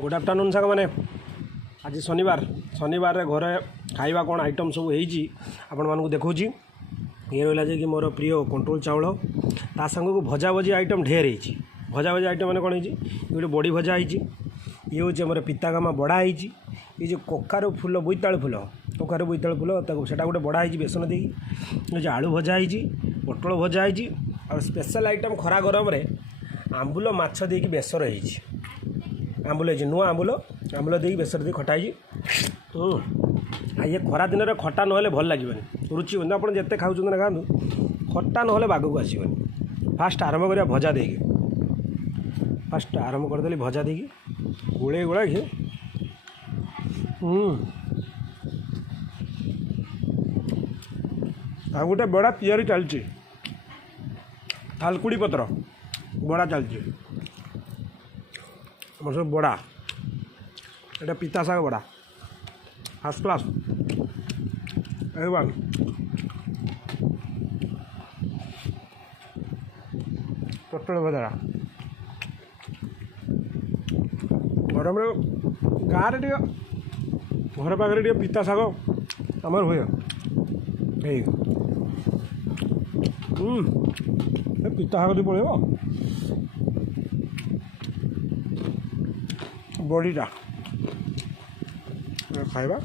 Good afternoon साग मैंने आज शनिवार शनिवार घरे खाइबा कौन आइटम सब होती आपण मानक देखा ये रहा कि मोर प्रिय कंट्रोल चाउल ता संग को भजा भजी आइटम ढेर होती भजा भजी आइटम मैंने कौन होती गोटे बड़ी भजा होती ये हूँ मोर पितागामा बड़ा होती ये जो कखारू फूल बोईतालु फूल कखारू बोईतालु फूल से गोटे बड़ा होती बेसन देकी आलू भजा होती पोटल भजा होती और स्पेशल आइटम खरा गरम आंबुल माछ देकी बेसर होती आंबुल नुआ आंबुल देकी बेसर दे खटाई ये खरा दिन में खटा ना भल लगे रुचि बन आप जिते खाऊँ ना खातु खटा ना बाग को आसबनी फास्ट आरंभ करा भजा देकी फास्ट आरंभ करदेली भजा देकी गोले गोला कि आ गोटे बड़ा तैयारी चलती थालकुड़ी पत्र बड़ा चलती सब बड़ा ये पिता शाग बड़ा फास्ट क्लास पोटल भजा गरम गाँव टे घर पाखे पिता शाग आमर हुए पिता शाग टी पड़े बड़ीटा खाइबा।